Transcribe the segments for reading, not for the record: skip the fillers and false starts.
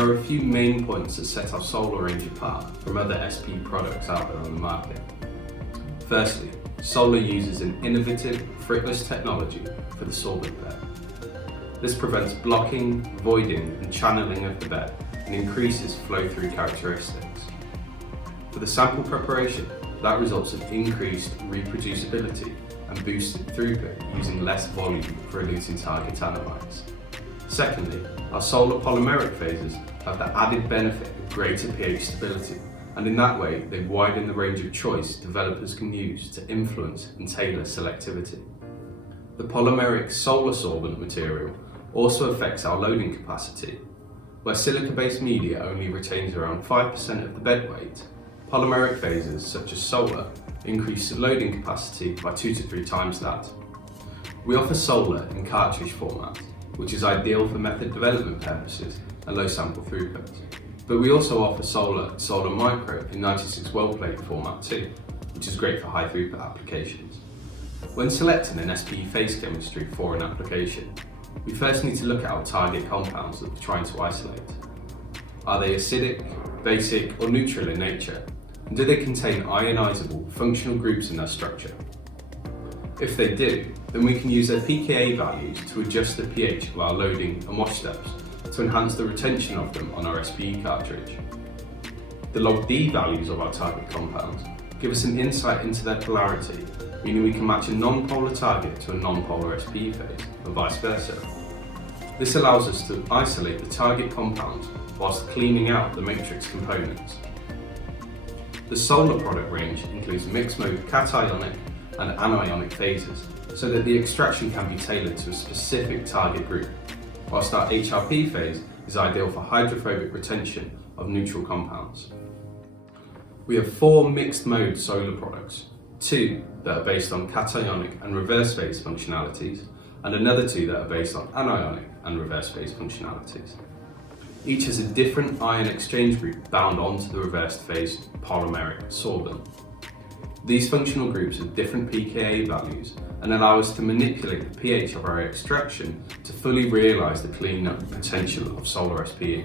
are a few main points that set our solar range apart from other SPE products out there on the market. Firstly, solar uses an innovative, fretless technology for the sorbent bed. This prevents blocking, voiding and channeling of the bed and increases flow-through characteristics. For the sample preparation, that results in increased reproducibility and boosted throughput using less volume for eluting target analytes. Secondly, our solar polymeric phases have the added benefit of greater pH stability, and in that way they widen the range of choice developers can use to influence and tailor selectivity. The polymeric solar sorbent material also affects our loading capacity. Where silica-based media only retains around 5% of the bed weight, polymeric phases such as solar increase loading capacity by 2 to 3 times that. We offer solar in cartridge format, which is ideal for method development purposes and low sample throughput. But we also offer solar micro in 96 well plate format too, which is great for high throughput applications. When selecting an SPE phase chemistry for an application, we first need to look at our target compounds that we're trying to isolate. Are they acidic, basic or neutral in nature? And do they contain ionizable functional groups in their structure? If they do, then we can use their pKa values to adjust the pH of our loading and wash steps to enhance the retention of them on our SPE cartridge. The log D values of our target compounds give us an insight into their polarity, meaning we can match a non-polar target to a non-polar SPE phase, and vice versa. This allows us to isolate the target compounds whilst cleaning out the matrix components. The solar product range includes mixed mode cationic and anionic phases, so that the extraction can be tailored to a specific target group, whilst our HRP phase is ideal for hydrophobic retention of neutral compounds. We have 4 mixed mode solar products, 2 that are based on cationic and reverse phase functionalities, and another 2 that are based on anionic and reverse phase functionalities. Each has a different ion exchange group bound onto the reversed phase polymeric sorbent. These functional groups have different pKa values and allow us to manipulate the pH of our extraction to fully realise the clean-up potential of solar SPE.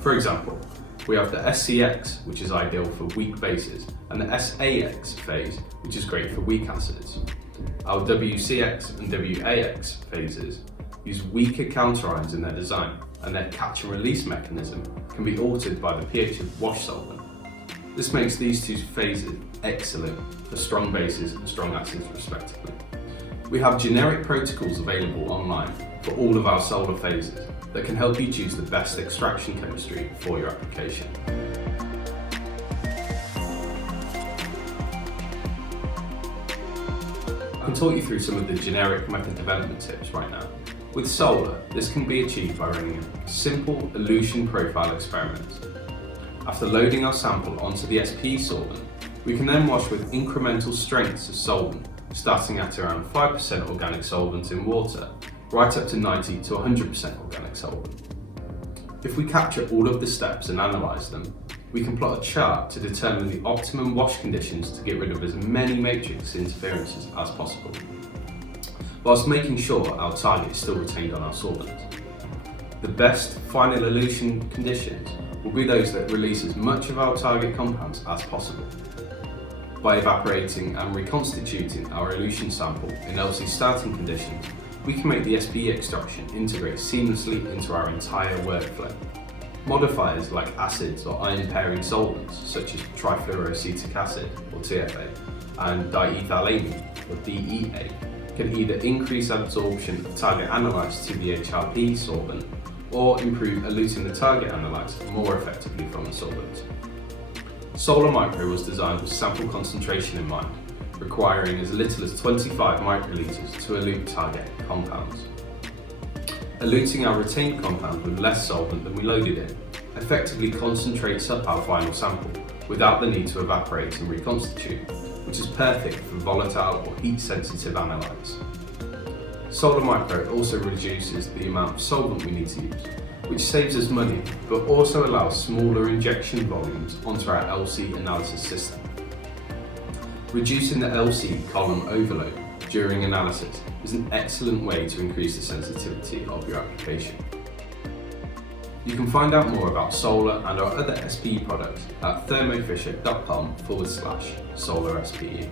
For example, we have the SCX, which is ideal for weak bases, and the SAX phase, which is great for weak acids. Our WCX and WAX phases use weaker counterions in their design, and their catch and release mechanism can be altered by the pH of wash solvent. This makes these 2 phases excellent for strong bases and strong acids respectively. We have generic protocols available online for all of our solar phases that can help you choose the best extraction chemistry for your application. I can talk you through some of the generic method development tips right now. With solar, this can be achieved by running a simple elution profile experiment. After loading our sample onto the SPE solvent, we can then wash with incremental strengths of solvent, starting at around 5% organic solvent in water, right up to 90 to 100% organic solvent. If we capture all of the steps and analyse them, we can plot a chart to determine the optimum wash conditions to get rid of as many matrix interferences as possible, whilst making sure our target is still retained on our solvent. The best final elution conditions will be those that release as much of our target compounds as possible. By evaporating and reconstituting our elution sample in LC starting conditions, we can make the SPE extraction integrate seamlessly into our entire workflow. Modifiers like acids or ion pairing solvents such as trifluoroacetic acid or TFA and diethylamine or DEA can either increase absorption of target analytes to the HRP solvent or improve eluting the target analytes more effectively from the solvent. Solar Micro was designed with sample concentration in mind, requiring as little as 25 microliters to elute target compounds. Eluting our retained compound with less solvent than we loaded in effectively concentrates up our final sample without the need to evaporate and reconstitute, which is perfect for volatile or heat-sensitive analytes. Solar Micro also reduces the amount of solvent we need to use, which saves us money but also allows smaller injection volumes onto our LC analysis system. Reducing the LC column overload during analysis is an excellent way to increase the sensitivity of your application. You can find out more about Solar and our other SPE products at thermofisher.com/Solar SPE.